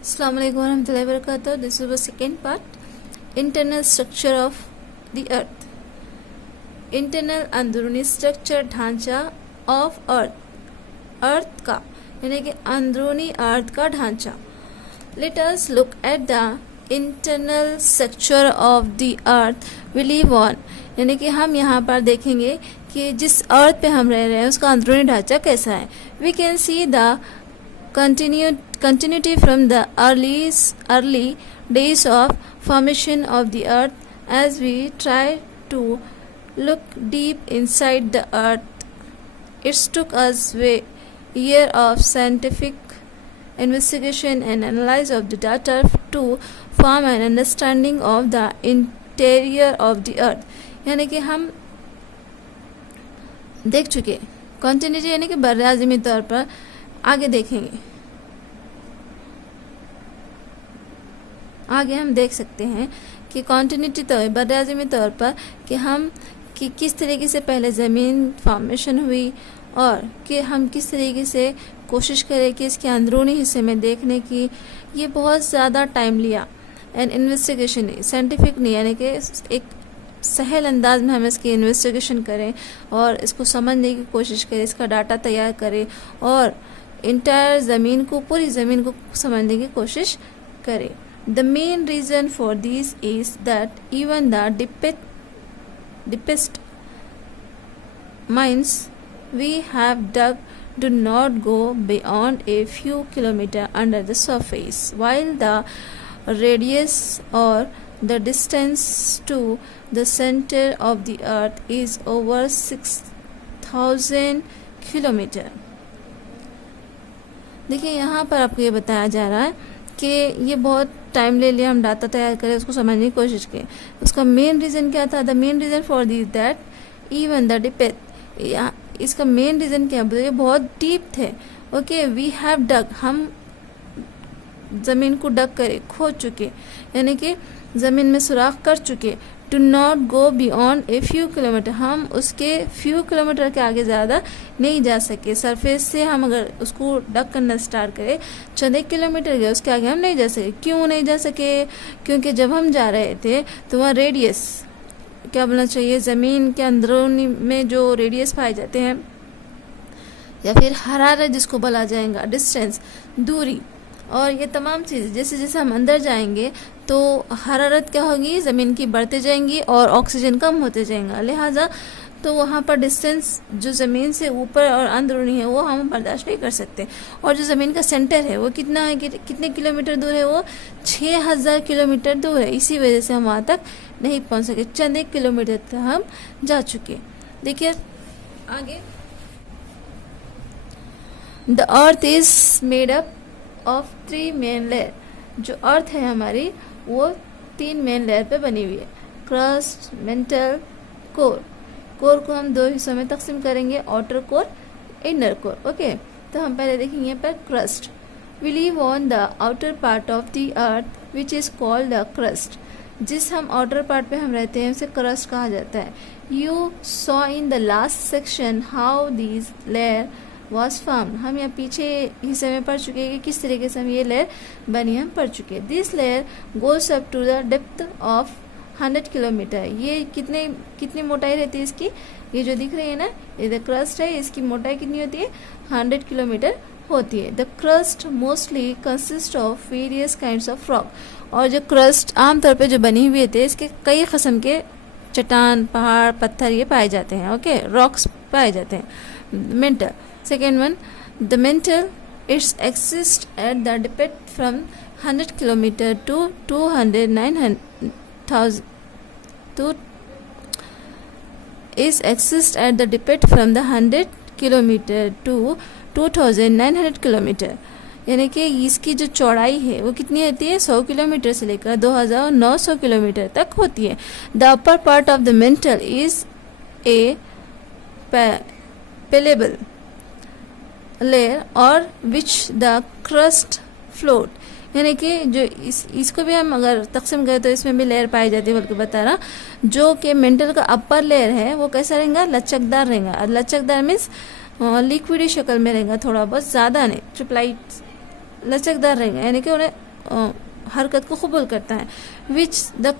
Assalamu alaikum warahmatullahi wabarakatuh. This is the second part. Internal structure of the earth. Internal अंदरूनी structure ढांचा of earth का यानी कि अंदरूनी अर्थ का ढांचा. Let us look at the internal structure of the earth we live on. यानी कि हम यहाँ पर देखेंगे कि जिस अर्थ पे हम रह रहे हैं उसका अंदरूनी ढांचा कैसा है. We can see the continuity from the early days of formation of the earth. As we try to look deep inside the earth, it took us year of scientific investigation and analysis of the data to form an understanding of the interior of the earth. यानी कि हम देख चुके continuity यानी कि बर्राज़मी तौर पर आगे देखेंगे. आगे हम देख सकते हैं कि कॉन्टिन्यूटी तो बर्राज़मी तौर पर कि किस तरीके से पहले ज़मीन फॉर्मेशन हुई और कि हम किस तरीके से कोशिश करें कि इसके अंदरूनी हिस्से में देखने की. ये बहुत ज़्यादा टाइम लिया एंड इन्वेस्टिगेशन साइंटिफिक नहीं यानी कि एक सहल अंदाज में हम इसकी इन्वेस्टिगेशन करें और इसको समझने की कोशिश करें, इसका डाटा तैयार करें और इंटायर ज़मीन को पूरी ज़मीन को समझने की कोशिश करें. The main reason for this is that even the deepest mines we have dug do not go beyond a few kilometers under the surface, while the radius or the distance to the center of the earth is over 6,000 kilometers. देखिए यहाँ पर आपको ये बताया जा रहा है कि ये बहुत टाइम ले लिया, हम डाटा तैयार करें, उसको समझने की कोशिश की. उसका मेन रीज़न क्या था? The main reason for this that even the depth, इसका मेन रीज़न क्या है? ये बहुत डीप थे. ओके, वी हैव डग, हम ज़मीन को डग करे, खोद चुके यानी कि ज़मीन में सुराख कर चुके. To not go beyond a few kilometre, हम उसके फ्यू किलोमीटर के आगे ज़्यादा नहीं जा सके. सरफेस से हम अगर उसको डग करना स्टार्ट करें, चंद 1 किलोमीटर गए, उसके आगे हम नहीं जा सके. क्यों नहीं जा सके? क्योंकि जब हम जा रहे थे तो वहाँ रेडियस, क्या बोलना चाहिए, ज़मीन के अंदरूनी में जो रेडियस पाए जाते हैं या फिर हरारत जिसको बोला जाएगा, डिस्टेंस, दूरी और ये तमाम चीज़ जैसे जैसे हम अंदर जाएंगे तो हरारत क्या होगी, ज़मीन की बढ़ते जाएंगी और ऑक्सीजन कम होते जाएगा. लिहाजा तो वहाँ पर डिस्टेंस जो ज़मीन से ऊपर और अंदरूनी है वो हम बर्दाश्त नहीं कर सकते. और जो ज़मीन का सेंटर है वो कितना है, कितने किलोमीटर दूर है? वो 6,000 किलोमीटर दूर है. इसी वजह से हम वहाँ तक नहीं पहुँच सके. चंद 1 किलोमीटर तक हम जा चुके. देखिए आगे, the earth is made up of 3 main layer. जो अर्थ है हमारी वो 3 मेन लेयर पे बनी हुई है. Crust, mental, core. कोर को हम 2 हिस्सों में तकसीम करेंगे, outer core, inner core. Okay, तो हम पहले देखेंगे यहाँ पर crust. We live on the outer part of the earth which is called the crust. जिस हम आउटर पार्ट पे हम रहते हैं उसे क्रस्ट कहा जाता है. You saw in the last section how these layer was form. हम यहाँ पीछे हिस्से में पढ़ चुके हैं कि किस तरीके से हम ये लेयर बनी, हम पढ़ चुके हैं. This layer goes up to the depth of 100 kilometre. ये कितनी मोटाई रहती है इसकी? ये जो दिख रही है ना, ये द क्रस्ट है, इसकी मोटाई कितनी होती है? 100 किलोमीटर होती है. The crust mostly consist of various kinds of rock. और जो क्रस्ट आमतौर पे जो बनी हुई होती है इसके कई किस्म के चट्टान, पहाड़, पत्थर ये पाए जाते हैं. ओके, रॉक्स पाए जाते हैं. Mental, second one, the mantle, it exists at the depth from 100 kilometer to 209,000 to is exists at the depth from the 100 kilometer to 2,900 kilometer. यानी कि इसकी जो चौड़ाई है वो कितनी होती है? 100 किलोमीटर से लेकर 2,900 किलोमीटर तक होती है. The upper part of the mantle is a palpable layer और विच द क्रस्ट फ्लोट. यानी कि जो इसको भी हम अगर तकसीम करें तो इसमें भी लेयर पाई जाती है. बल्कि बता रहा जो कि मेंटल का अपर लेयर है वो कैसा रहेगा? लचकदार रहेगा. लचकदार मीन्स लिक्विडी शक्ल में रहेगा, थोड़ा बहुत, ज़्यादा नहीं, ट्रिपलाइट लचकदार रहेगा, यानी कि उन्हें हरकत को कबूल करता है। विच द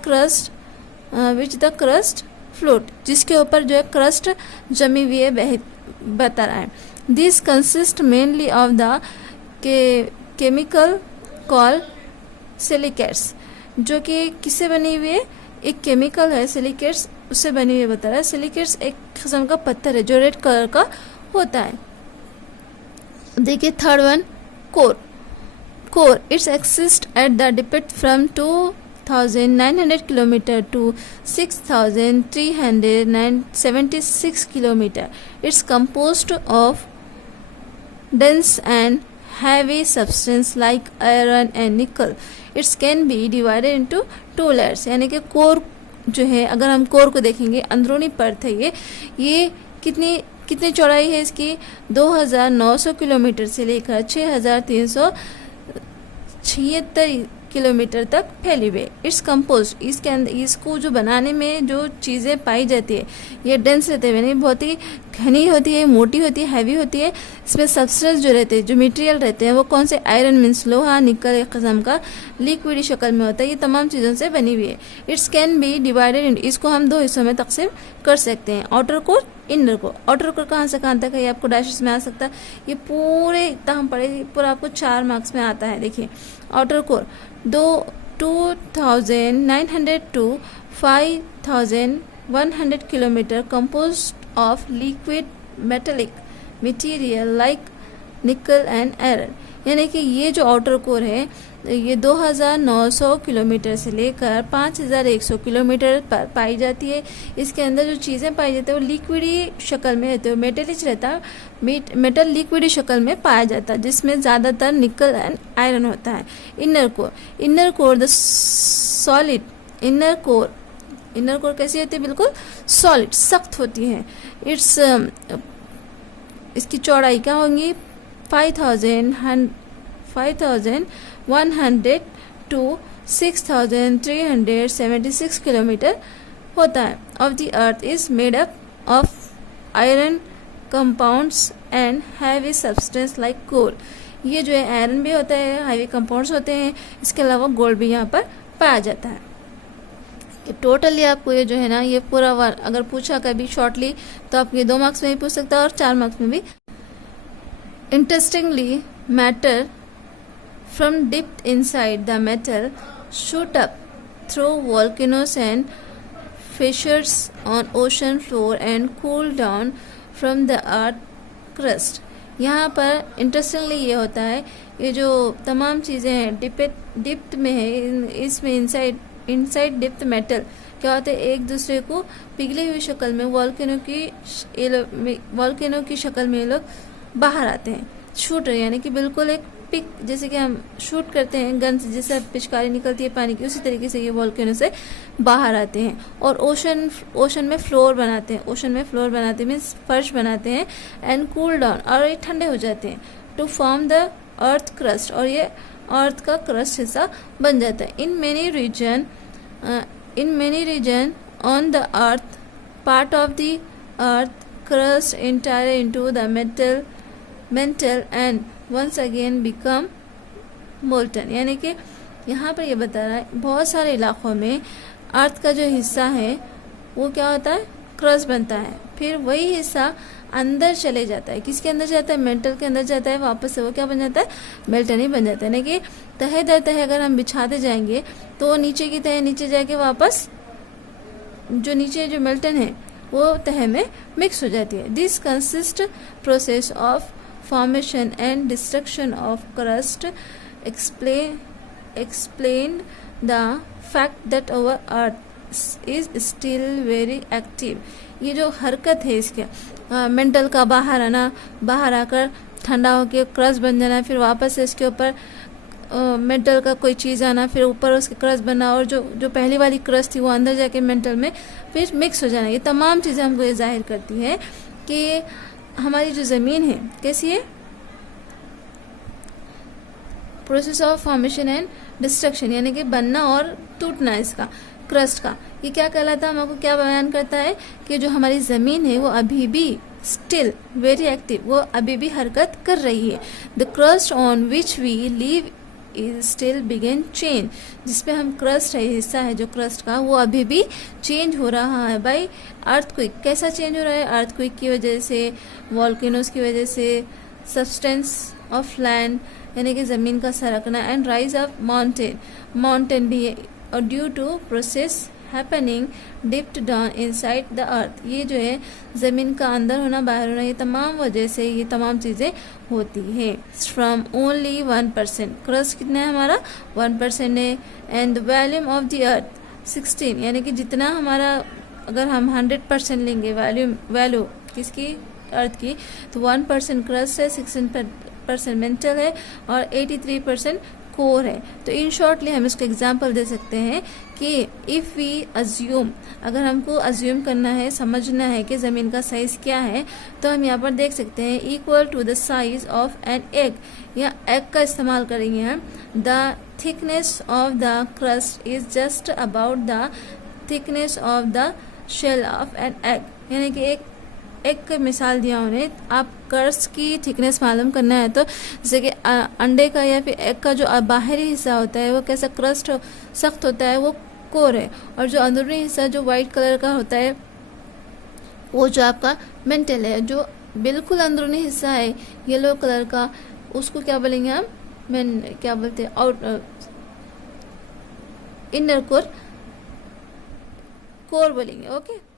क्रस्ट फ्लोट, जिसके ऊपर जो है क्रस्ट जमी हुई है, बता रहा है। This consist mainly of the chemical call silicates, जो कि किससे बनी हुई है, एक केमिकल है सिलिकेट्स, उससे बनी हुई बता रहा है। सिलिकेट्स एक किस्म का पत्थर है जो रेड कलर का होता है। देखिए third one, core it's exist at the depth from 2900 kilometre to 6376 kilometre. It's composed of dense and heavy substance like iron and nickel. It can be divided into two layers, यानी कि core जो है, अगर हम core को देखेंगे, अंदरूनी परत है ये कितनी चौड़ाई है इसकी, 2900 किलोमीटर से लेकर 6376 किलोमीटर तक फैली हुई। इट्स कंपोज, इसके अंदर इसको जो बनाने में जो चीज़ें पाई जाती है ये डेंस रहते हैं, यानी बहुत ही घनी होती है, मोटी होती है, हैवी होती है। इसमें सब्सटेंस जो रहते हैं, जो मटेरियल रहते हैं, वो कौन से, आयरन मीन्स लोहा, निकल एक किस्म का लिक्विड शक्ल में होता है। ये तमाम चीज़ों से बनी हुई है। It's can be divided in, इसको हम दो हिस्सों में तकसीम कर सकते हैं, outer core, inner core. Outer core कहाँ से कहाँ तक है, ये आपको डैशेस में आ सकता है। ये पूरे इतना हम पढ़े, पूरा आपको 4 मार्क्स में आता है। देखिए outer core 2900 to 5100 kilometre, composed of liquid metallic material like nickel and iron। यानी कि ये जो आउटर कोर है ये 2900 किलोमीटर से लेकर 5100 किलोमीटर पर पाई जाती है। इसके अंदर जो चीज़ें पाई जाती है वो लिक्विडी शक्ल में रहते हैं, मेटलिक रहता है, मेटल लिक्विडी शक्ल में पाया जाता है, जिसमें ज़्यादातर निकल एंड आयरन होता है। Inner core the solid, inner core कैसी होती है, बिल्कुल सॉलिड, सख्त होती है। इसकी चौड़ाई क्या होंगी, 5100 to 6376 किलोमीटर होता है। Of the earth is made up of iron compounds and heavy substance like coal. ये जो है आयरन भी होता है, हैवी कंपाउंड्स होते हैं, इसके अलावा गोल्ड भी यहाँ पर पाया जाता है। टोटली आपको ये जो है ना, ये पूरा अगर पूछा कभी शॉर्टली तो आपको ये 2 मार्क्स में भी पूछ सकता है और 4 मार्क्स में भी। Interestingly, matter from deep inside the metal shoot up through volcanoes and fissures on ocean floor and cool down from the earth crust। यहाँ पर इंटरेस्टिंगली ये होता है, ये जो तमाम चीज़ें हैं डिप्थ में है, इसमें इनसाइड डिप्थ मेटल क्या होता है, एक दूसरे को पिघली हुई शक्ल में वॉल्केनो की शक्ल में ये लोग बाहर आते हैं। शूटर यानी कि बिल्कुल एक पिक, जैसे कि हम शूट करते हैं गन से, जैसे पिचकारी निकलती है पानी की, उसी तरीके से ये वॉल्केनो से बाहर आते हैं और ओशन में फ्लोर बनाते हैं। ओशन में फ्लोर बनाते मीन्स फर्श बनाते हैं। एंड कूल डाउन, और ये ठंडे हो जाते हैं। To form the earth crust, और ये अर्थ का क्रस्ट हिस्सा बन जाता है। In many region on the earth, part of the earth crust entire into the metal and once again become molten। यानी कि यहाँ पर ये बता रहा है बहुत सारे इलाकों में अर्थ का जो हिस्सा है वो क्या होता है, क्रस्ट बनता है, फिर वही हिस्सा अंदर चले जाता है। किसके अंदर जाता है, मेटल के अंदर जाता है, वापस से वो क्या बन जाता है, मेल्टन ही बन जाता है। यानी कि तहे दर तहे अगर हम बिछाते जाएंगे तो नीचे की तह नीचे जाके वापस जो नीचे जो मेल्टन है वो तह में मिक्स हो जाती है। This consist process of formation and destruction of crust explained the fact that our earth is still very active। ये जो हरकत है इसके मेंटल का बाहर आना, बाहर आकर ठंडा होकर क्रस्ट बन जाना, फिर वापस से इसके ऊपर मेंटल का कोई चीज़ आना, फिर ऊपर उसके क्रस्ट बनना, और जो पहली वाली क्रस्ट थी वो अंदर जाके मेंटल में फिर मिक्स हो जाना। ये तमाम चीज़ें हमको ये जाहिर करती है कि हमारी जो ज़मीन है कैसी है, process of formation and destruction, यानी कि बनना और टूटना इसका क्रस्ट का, ये क्या कहलाता है, हमको क्या बयान करता है कि जो हमारी ज़मीन है वो अभी भी स्टिल वेरी एक्टिव, वो अभी भी हरकत कर रही है। The crust on which we live is still begin change, जिसपे हम क्रस्ट है, हिस्सा है जो क्रस्ट का, वो अभी भी चेंज हो रहा है बाई अर्थक्वेक। कैसा चेंज हो रहा है? अर्थक्वेक की वजह से, वॉल्केनोज की वजह से, सब्सटेंस ऑफ लैंड यानी कि ज़मीन का सरकना, एंड राइज ऑफ माउंटेन भी है, और due to process happening deep down inside the earth. ये जो है ज़मीन का अंदर होना बाहर होना, ये तमाम वजह से ये तमाम चीज़ें होती है। फ्रॉम ओनली 1%, क्रस्ट कितना है हमारा? 1% है। And the volume of the अर्थ 16, यानी कि जितना हमारा, अगर हम 100% लेंगे वैल्यू किसकी? अर्थ की, तो 1% क्रस्ट है, 16% मेंटल है, और 83% कोर है। तो इन शॉर्टली हम इसको एग्जांपल दे सकते हैं कि इफ़ वी अज्यूम, अगर हमको अज्यूम करना है, समझना है कि ज़मीन का साइज़ क्या है, तो हम यहाँ पर देख सकते हैं equal to the size of an egg, या एग का इस्तेमाल करेंगे हम। The thickness of the crust is just about the thickness of the shell of an egg, यानी कि एक मिसाल दिया उन्हें। आप क्रस्ट की थिकनेस मालूम करना है तो जैसे कि अंडे का या फिर एग का जो बाहरी हिस्सा होता है वो कैसा क्रस्ट सख्त होता है, वो कोर है, और जो अंदरूनी हिस्सा जो वाइट कलर का होता है वो जो आपका मेंटल है। जो बिल्कुल अंदरूनी हिस्सा है येलो कलर का, उसको क्या बोलेंगे हम? क्या बोलते हैं? इनर कोर बोलेंगे। ओके।